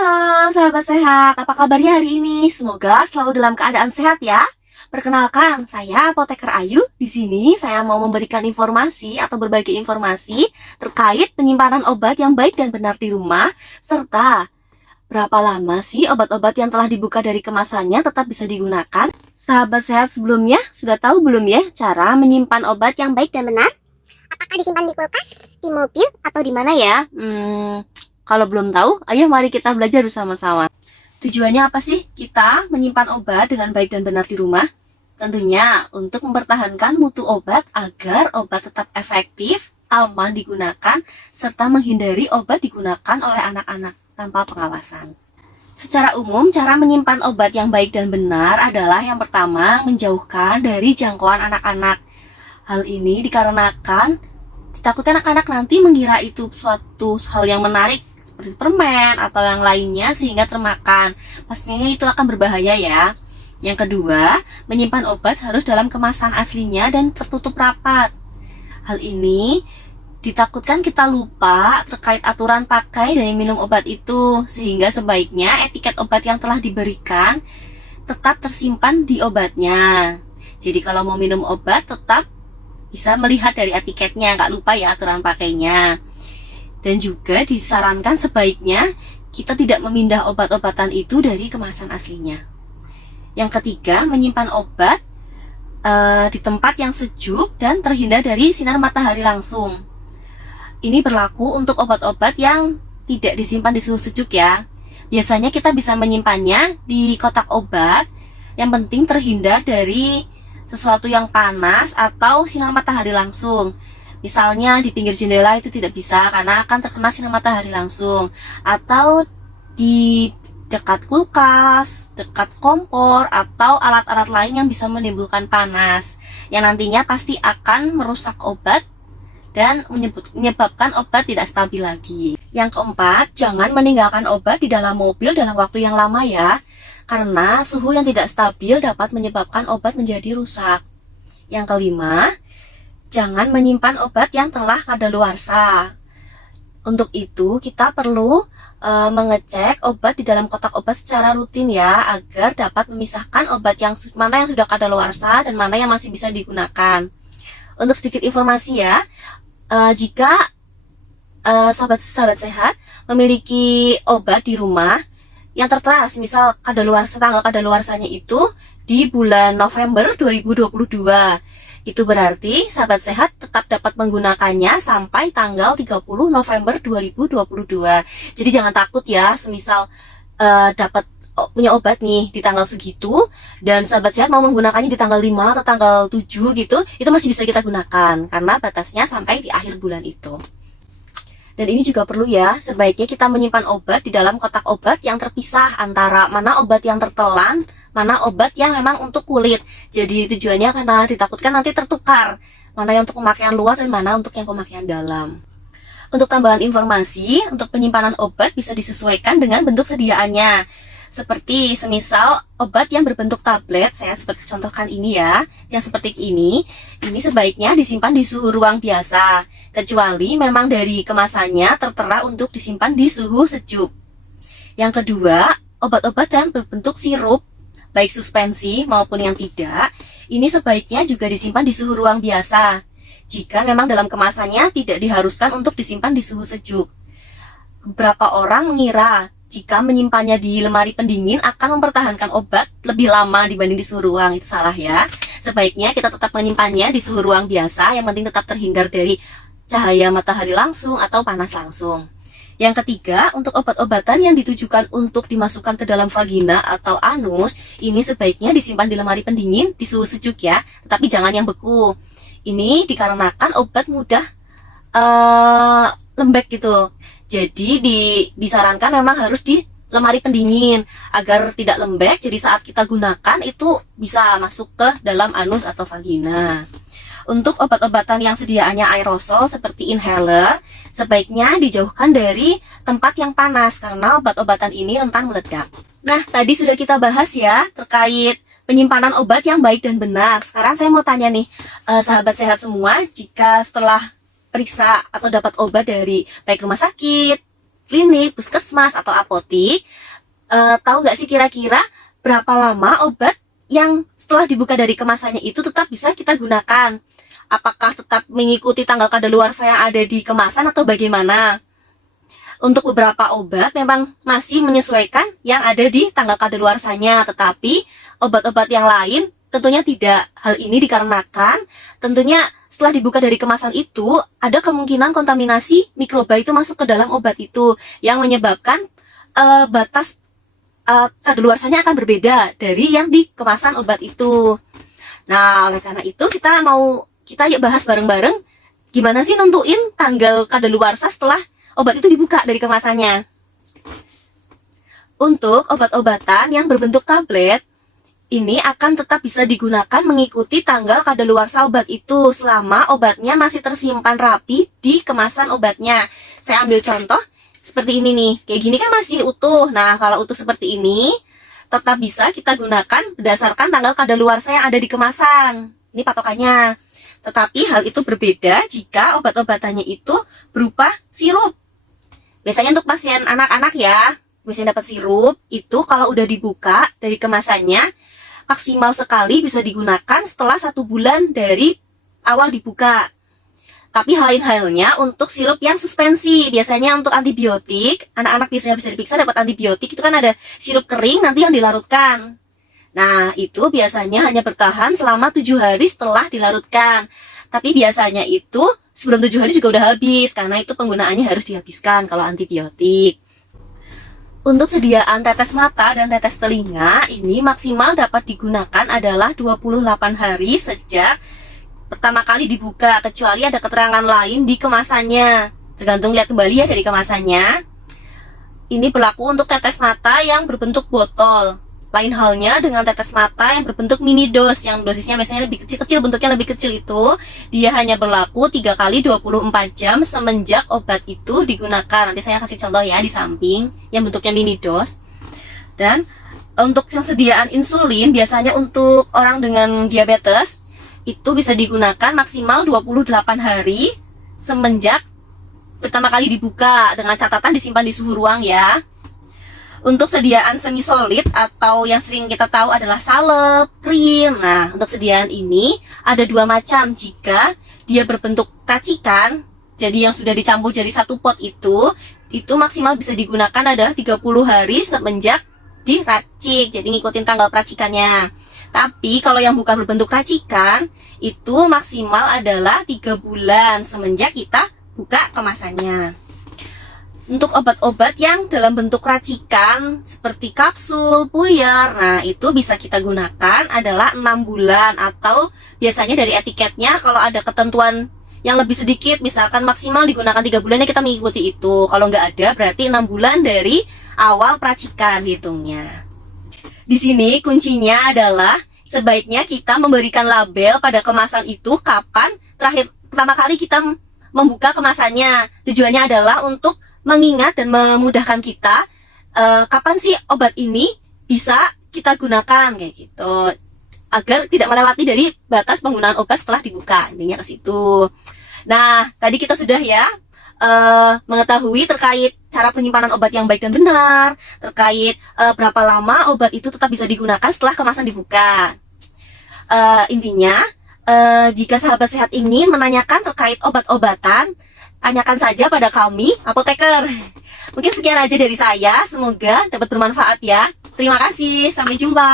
Halo sahabat sehat, apa kabarnya hari ini? Semoga selalu dalam keadaan sehat ya. Perkenalkan, saya Apoteker Ayu. Di sini saya mau memberikan informasi atau berbagi informasi terkait penyimpanan obat yang baik dan benar di rumah, serta berapa lama sih obat-obat yang telah dibuka dari kemasannya tetap bisa digunakan. Sahabat sehat sebelumnya, sudah tahu belum ya cara menyimpan obat yang baik dan benar? Apakah disimpan di kulkas, di mobil, Atau di mana ya? Kalau belum tahu, ayo mari kita belajar bersama-sama. Tujuannya apa sih kita menyimpan obat dengan baik dan benar di rumah? Tentunya untuk mempertahankan mutu obat agar obat tetap efektif, aman digunakan, serta menghindari obat digunakan oleh anak-anak tanpa pengawasan. Secara umum, cara menyimpan obat yang baik dan benar adalah yang pertama, menjauhkan dari jangkauan anak-anak. Hal ini dikarenakan ditakutkan anak-anak nanti mengira itu suatu hal yang menarik seperti permen atau yang lainnya sehingga termakan. Pastinya itu akan berbahaya ya. Yang kedua, menyimpan obat harus dalam kemasan aslinya dan tertutup rapat. Hal ini ditakutkan kita lupa terkait aturan pakai dan minum obat itu, sehingga sebaiknya etiket obat yang telah diberikan tetap tersimpan di obatnya. Jadi kalau mau minum obat tetap bisa melihat dari etiketnya, nggak lupa ya aturan pakainya. Dan juga disarankan sebaiknya kita tidak memindah obat-obatan itu dari kemasan aslinya. Yang ketiga, menyimpan obat di tempat yang sejuk dan terhindar dari sinar matahari langsung. Ini berlaku untuk obat-obat yang tidak disimpan di suhu sejuk ya. Biasanya kita bisa menyimpannya di kotak obat, yang penting terhindar dari sesuatu yang panas atau sinar matahari langsung. Misalnya di pinggir jendela itu tidak bisa karena akan terkena sinar matahari langsung. Atau di dekat kulkas, dekat kompor, atau alat-alat lain yang bisa menimbulkan panas, yang nantinya pasti akan merusak obat dan menyebabkan obat tidak stabil lagi. Yang keempat, jangan meninggalkan obat di dalam mobil dalam waktu yang lama ya, karena suhu yang tidak stabil dapat menyebabkan obat menjadi rusak. Yang kelima, jangan menyimpan obat yang telah kadaluarsa. Untuk itu, kita perlu mengecek obat di dalam kotak obat secara rutin ya, agar dapat memisahkan obat yang mana yang sudah kadaluarsa dan mana yang masih bisa digunakan. Untuk sedikit informasi ya, jika sahabat-sahabat sehat memiliki obat di rumah yang tertera, misal tanggal kadaluarsanya itu di bulan November 2022. Itu berarti sahabat sehat tetap dapat menggunakannya sampai tanggal 30 November 2022. Jadi jangan takut ya, semisal dapat punya obat nih di tanggal segitu dan sahabat sehat mau menggunakannya di tanggal 5 atau tanggal 7 gitu, itu masih bisa kita gunakan karena batasnya sampai di akhir bulan itu. Dan ini juga perlu ya, sebaiknya kita menyimpan obat di dalam kotak obat yang terpisah antara mana obat yang tertelan, mana obat yang memang untuk kulit. Jadi tujuannya karena ditakutkan nanti tertukar, mana yang untuk pemakaian luar dan mana untuk yang pemakaian dalam. Untuk tambahan informasi, untuk penyimpanan obat bisa disesuaikan dengan bentuk sediaannya. Seperti semisal obat yang berbentuk tablet, saya seperti contohkan ini ya, yang seperti ini sebaiknya disimpan di suhu ruang biasa, kecuali memang dari kemasannya tertera untuk disimpan di suhu sejuk. Yang kedua, obat-obat yang berbentuk sirup, baik suspensi maupun yang tidak, ini sebaiknya juga disimpan di suhu ruang biasa, jika memang dalam kemasannya tidak diharuskan untuk disimpan di suhu sejuk. Beberapa orang mengira jika menyimpannya di lemari pendingin akan mempertahankan obat lebih lama dibanding di suhu ruang. Itu salah ya. Sebaiknya kita tetap menyimpannya di suhu ruang biasa, yang penting tetap terhindar dari cahaya matahari langsung atau panas langsung. Yang ketiga, untuk obat-obatan yang ditujukan untuk dimasukkan ke dalam vagina atau anus, ini sebaiknya disimpan di lemari pendingin di suhu sejuk ya, tetapi jangan yang beku. Ini dikarenakan obat mudah lembek gitu. Jadi disarankan memang harus di lemari pendingin agar tidak lembek. Jadi saat kita gunakan itu bisa masuk ke dalam anus atau vagina. Untuk obat-obatan yang sediaannya aerosol seperti inhaler, sebaiknya dijauhkan dari tempat yang panas karena obat-obatan ini rentan meledak. Nah, tadi sudah kita bahas ya terkait penyimpanan obat yang baik dan benar. Sekarang saya mau tanya nih, sahabat sehat semua, jika setelah periksa atau dapat obat dari baik rumah sakit, klinik, puskesmas, atau apotik, tahu nggak sih kira-kira berapa lama obat yang setelah dibuka dari kemasannya itu tetap bisa kita gunakan? Apakah tetap mengikuti tanggal kadaluarsa yang ada di kemasan atau bagaimana? Untuk beberapa obat memang masih menyesuaikan yang ada di tanggal kadaluarsanya, tetapi obat-obat yang lain tentunya tidak. Hal ini dikarenakan tentunya setelah dibuka dari kemasan itu ada kemungkinan kontaminasi mikroba itu masuk ke dalam obat itu yang menyebabkan batas kadaluarsanya akan berbeda dari yang di kemasan obat itu. Nah, oleh karena itu kita yuk bahas bareng-bareng gimana sih nentuin tanggal kadaluarsa setelah obat itu dibuka dari kemasannya. Untuk obat-obatan yang berbentuk tablet, ini akan tetap bisa digunakan mengikuti tanggal kadaluarsa obat itu selama obatnya masih tersimpan rapi di kemasan obatnya. Saya ambil contoh seperti ini nih, kayak gini kan masih utuh. Nah, kalau utuh seperti ini, tetap bisa kita gunakan berdasarkan tanggal kadaluarsa yang ada di kemasan. Ini patokannya. Tetapi hal itu berbeda jika obat-obatannya itu berupa sirup. Biasanya untuk pasien anak-anak ya, biasanya dapat sirup, itu kalau udah dibuka dari kemasannya, maksimal sekali bisa digunakan setelah 1 bulan dari awal dibuka. Tapi halnya untuk sirup yang suspensi, biasanya untuk antibiotik, anak-anak biasanya bisa diperiksa dapat antibiotik, itu kan ada sirup kering nanti yang dilarutkan. Nah, itu biasanya hanya bertahan selama 7 hari setelah dilarutkan. Tapi biasanya itu sebelum 7 hari juga udah habis, karena itu penggunaannya harus dihabiskan kalau antibiotik. Untuk sediaan tetes mata dan tetes telinga, ini maksimal dapat digunakan adalah 28 hari sejak pertama kali dibuka, kecuali ada keterangan lain di kemasannya. Tergantung lihat kembali ya dari kemasannya. Ini berlaku untuk tetes mata yang berbentuk botol. Lain halnya dengan tetes mata yang berbentuk mini dos, yang dosisnya biasanya lebih kecil-kecil, bentuknya lebih kecil itu, dia hanya berlaku 3 kali 24 jam semenjak obat itu digunakan. Nanti saya kasih contoh ya di samping, yang bentuknya mini dos. Dan untuk yang sediaan insulin, biasanya untuk orang dengan diabetes, itu bisa digunakan maksimal 28 hari semenjak pertama kali dibuka, dengan catatan disimpan di suhu ruang ya. Untuk sediaan semi solid atau yang sering kita tahu adalah salep, krim. Nah, untuk sediaan ini ada 2 macam. Jika dia berbentuk racikan, jadi yang sudah dicampur jadi 1 pot itu maksimal bisa digunakan adalah 30 hari semenjak diracik. Jadi ngikutin tanggal peracikannya. Tapi kalau yang bukan berbentuk racikan, itu maksimal adalah 3 bulan semenjak kita buka kemasannya. Untuk obat-obat yang dalam bentuk racikan seperti kapsul, puyer, nah itu bisa kita gunakan adalah 6 bulan, atau biasanya dari etiketnya kalau ada ketentuan yang lebih sedikit, misalkan maksimal digunakan 3 bulan, ya kita mengikuti itu. Kalau nggak ada berarti 6 bulan dari awal peracikan hitungnya. Di sini kuncinya adalah sebaiknya kita memberikan label pada kemasan itu kapan pertama kali kita membuka kemasannya. Tujuannya adalah untuk mengingat dan memudahkan kita kapan sih obat ini bisa kita gunakan kayak gitu, agar tidak melewati dari batas penggunaan obat setelah dibuka, intinya ke situ. Nah, tadi kita sudah ya mengetahui terkait cara penyimpanan obat yang baik dan benar, terkait berapa lama obat itu tetap bisa digunakan setelah kemasan dibuka. Intinya jika sahabat sehat ingin menanyakan terkait obat-obatan, tanyakan saja pada kami, apoteker. Mungkin sekian aja dari saya, semoga dapat bermanfaat ya. Terima kasih, sampai jumpa.